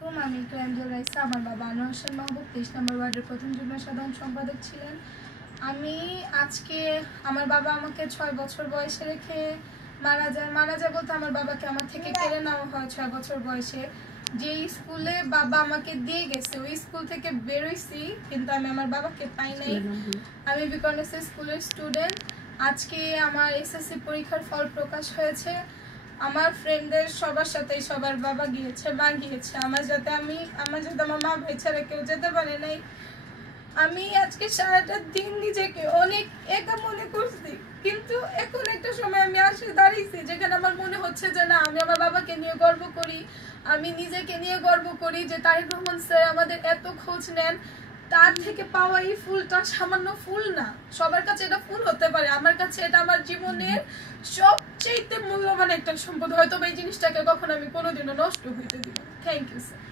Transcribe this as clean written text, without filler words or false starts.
আলাইকুম, আমি একটু এঞ্জেল রাইসা। আমার বাবা আনোয়ার হোসেন মাহবুব 23 নম্বর ওয়ার্ডের প্রথম যুগ্ম সাধারণ সম্পাদক ছিলেন। আমি আজকে আমার বাবা আমাকে 6 বছর বয়সে রেখে মারা যায় বলতে আমার বাবাকে আমার থেকে কেড়ে নেওয়া হয় 6 বছর বয়সে। যে স্কুলে বাবা আমাকে দিয়ে গেছে ওই স্কুল থেকে বেরোইছি, কিন্তু আমি আমার বাবাকে পাই নাই। আমি বিকনেস স্কুলের স্টুডেন্ট। আজকে আমার এসএসসি পরীক্ষার ফল প্রকাশ হয়েছে। আমার ফ্রেন্ডদের সবার সাথেই সবার বাবা গিয়েছে, মা গিয়েছে, আমার যাতে আমার মা ভাই ছাড়া কেউ যেতে পারে নাই। আমি আজকে সারাটা দিন নিজেকে অনেক একা মনে করছি, কিন্তু এখন একটা সময় আমি আসে দাঁড়িয়েছি যেখানে আমার মনে হচ্ছে যে না, আমি আমার বাবাকে নিয়ে গর্ব করি, আমি নিজেকে নিয়ে গর্ব করি যে তারেক রহমান স্যার আমাদের এত খোঁজ নেন। তার থেকে পাওয়া এই ফুলটা সামান্য ফুল না, সবার কাছে এটা ফুল হতে পারে, আমার কাছে এটা আমার জীবনের সবচেয়ে মূল্যবান একটা সম্পদ। হয়তো এই জিনিসটাকে কখনো আমি কোনোদিনও নষ্ট হইতে দিব। Thank you sir.